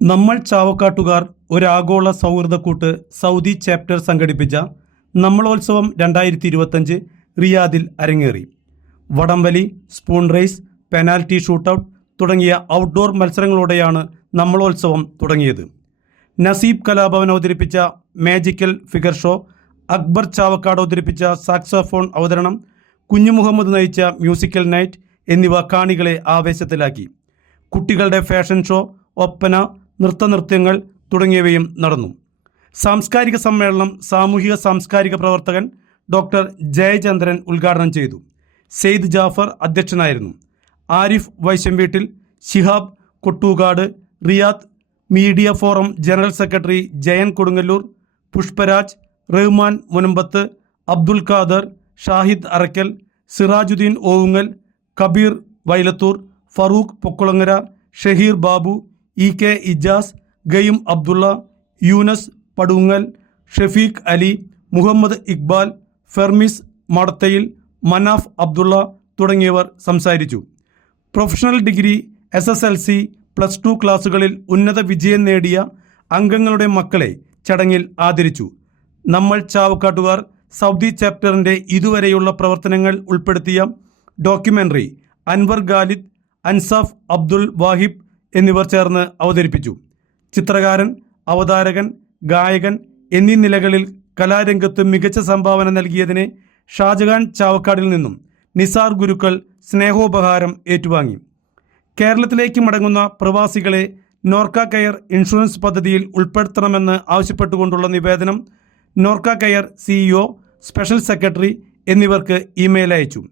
നമ്മൾ ചാവക്കാട്ടുകാർ ഒരാഗോള സൗഹൃദക്കൂട്ട് Saudi chapter സംഘടിപ്പിച്ച നമ്മളോത്സവം രണ്ടായിരത്തി ഇരുപത്തഞ്ച് റിയാദിൽ അരങ്ങേറി. വടംവലി സ്പൂൺ റേസ് പെനാൽറ്റി ഷൂട്ടൌട്ട് തുടങ്ങിയ ഔട്ട്ഡോർ മത്സരങ്ങളോടെയാണ് നമ്മളോത്സവം തുടങ്ങിയത്. നസീബ് കലാഭവൻ അവതരിപ്പിച്ച magical figure show Akbar Chavakkad അവതരിപ്പിച്ച സാക്സോഫോൺ അവതരണം കുഞ്ഞു മുഹമ്മദ് നയിച്ച മ്യൂസിക്കൽ നൈറ്റ് എന്നിവ കാണികളെ ആവേശത്തിലാക്കി. കുട്ടികളുടെ ഫാഷൻ ഷോ ഒപ്പന നൃത്തനൃത്യങ്ങൾ തുടങ്ങിയവയും നടന്നു. സാംസ്കാരിക സമ്മേളനം സാമൂഹിക സാംസ്കാരിക പ്രവർത്തകൻ ഡോക്ടർ ജയചന്ദ്രൻ ഉദ്ഘാടനം ചെയ്തു. സെയ്ദ് ജാഫർ അധ്യക്ഷനായിരുന്നു. Arif Vaishamveettil Shihab Kottukad Riyadh media forum general secretary Jayan Kodungallur Pushparaj Rahman Munambath Abdul Khader Shahid Arakkal Sirajuddin Ovungal Kabeer Vailathur Farooq Pokkulangara Shaheer Babu E K Ijas ഗയും Abdulla Younus Padungal Shefeeq Ali Muhammad Iqbal Fermis Madathayil Manaf Abdulla തുടങ്ങിയവർ സംസാരിച്ചു. Professional degree S S L C plus two ക്ലാസുകളിൽ ഉന്നത വിജയം നേടിയ അംഗങ്ങളുടെ മക്കളെ ചടങ്ങിൽ ആദരിച്ചു. നമ്മൾ ചാവക്കാട്ടുകാർ സൗദി ചാപ്റ്ററിന്റെ ഇതുവരെയുള്ള പ്രവർത്തനങ്ങൾ ഉൾപ്പെടുത്തിയ ഡോക്യുമെന്ററി അൻവർ ഗാലിദ് അൻസാഫ് അബ്ദുൽ വാഹിബ് എന്നിവർ ചേർന്ന് അവതരിപ്പിച്ചു. ചിത്രകാരൻ അവതാരകൻ ഗായകൻ എന്നീ നിലകളിൽ കലാരംഗത്ത് മികച്ച സംഭാവന നൽകിയതിന് ഷാജഹാൻ ചാവക്കാടിൽ നിന്നും നിസാർ ഗുരുക്കൾ സ്നേഹോപഹാരം ഏറ്റുവാങ്ങി. കേരളത്തിലേക്ക് മടങ്ങുന്ന പ്രവാസികളെ നോർക്ക കെയർ ഇൻഷുറൻസ് പദ്ധതിയിൽ ഉൾപ്പെടുത്തണമെന്ന് ആവശ്യപ്പെട്ടുകൊണ്ടുള്ള നിവേദനം Norka care CEO special secretary എന്നിവർക്ക് ഇമെയിൽ അയച്ചു.